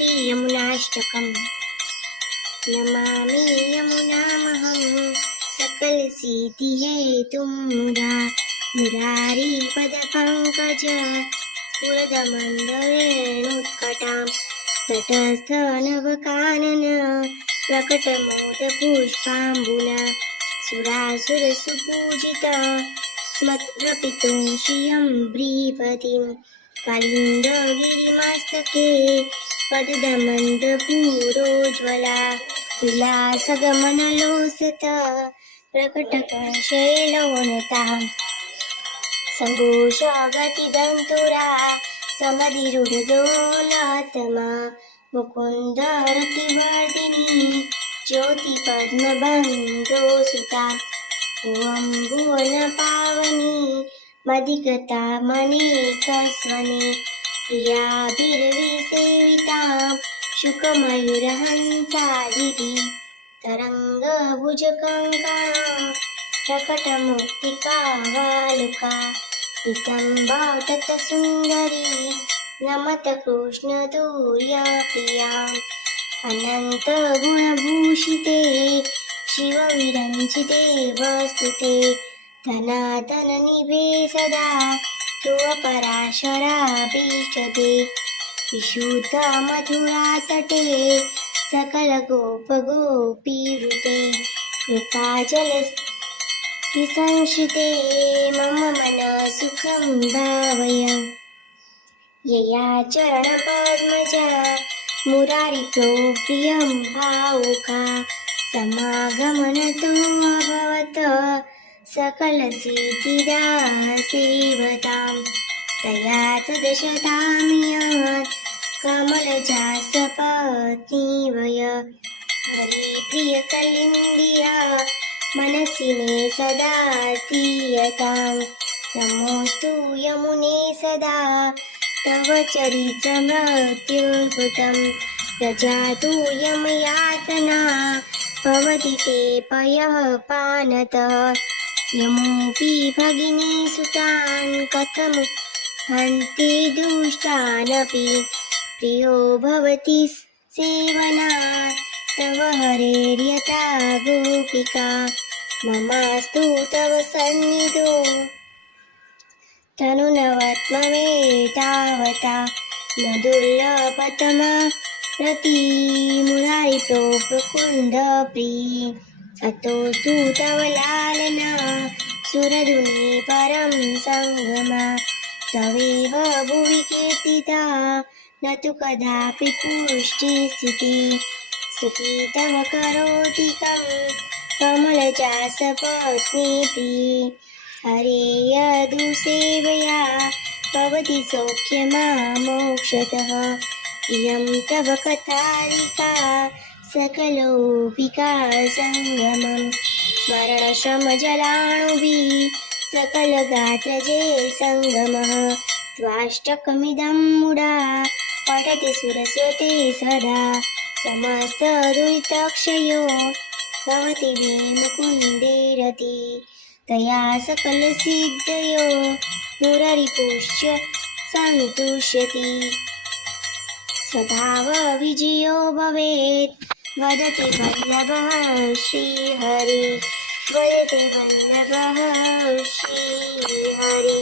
श्रीयमुनाष्टकम्। नमामि यमुनामहं सकलसिद्धिहेतुं मुदा मुरारीपदपङ्कज स्फुरदमन्दरेणुत्कटां तटस्थनवकानन प्रकटमोदपुष्पाम्बुना सुरासुरसुपूजित स्मत्प्रपितुं श्रियं ब्रीपतिं कालिन्दगिरिमस्तके पददमन्दपूरोज्ज्वला विलासगमनलोसत प्रकटकशैलवनताम् सङ्घोषगतिदन्तुरा समधिरूढदोलतमा मुकुन्दरतिवर्धिनी ज्योतिपद्मबन्धोसुता भुवं भुवनपावनी मदिगता मणिकस्वने प्रियाभिर्विसेवितां शुकमयूरहंसादिभिः तरङ्गभुजकङ्कणा प्रकटमुक्तिकावालुका नितम्बततसुन्दरी नमत कृष्णतुर्यप्रियाम् अनन्तगुणभूषिते शिवविरञ्चिते वस्तुते धनाधननिभे सदा ध्रुवपराशराभीष्टदे विशुद्धमथुरातटे सकलगोपगोपीवृते कृपाजलसंश्रिते मम मनसुखं भावय यया चरणपद्मजा मुरारिप्रियं भावुका समागमनतो अभवत् सकलसिद्धिदा सेवतां तया सदशतामियत् कमलजासपत्नीवय हरिप्रियकलिन्दिया मनसि मे सदा स्थीयतां नमोऽस्तु यमुने सदा तव चरित्रमत्युद्भुतं प्रजातु यमयातना भवति ते पयः पानतः यमोऽपि भगिनीसुतान् कथं हन्ति दुष्टानपि प्रियो भवति सेवनात् तव हरेर्यथा गोपिका ममास्तु तव सन्निधौ तनुनवत्ममेतावता न दुर्लभतमा प्रति मुरारिप्रो प्रकुन्दप्रिये अतोऽस्तु तव लालना सुरधुनी परं सङ्गमा तवेव भुवि कीर्तिता न तु कदापि पुष्टिस्थितिः स्तुति तव करोति कं कमलजासपत्नीप्रिये हरे यदुसेवया भवति सौख्यमामोक्षतः इयं तव कथारिका सकलोपिका सङ्गमं स्मरणश्रमजलाणुभिः सकलगात्रजे सङ्गमः त्वाष्टकमिदं मुडा पठति सुरस्वते सदा समस्तदुरितक्षयो भवति मे मुकुन्दे रतिः तया सकलसिद्धयो मुरारिपुश्च सन्तुष्यति स्वभावविजयो भवेत् वदति वल्लभः श्रीहरि वदति वल्लभः श्रीहरि।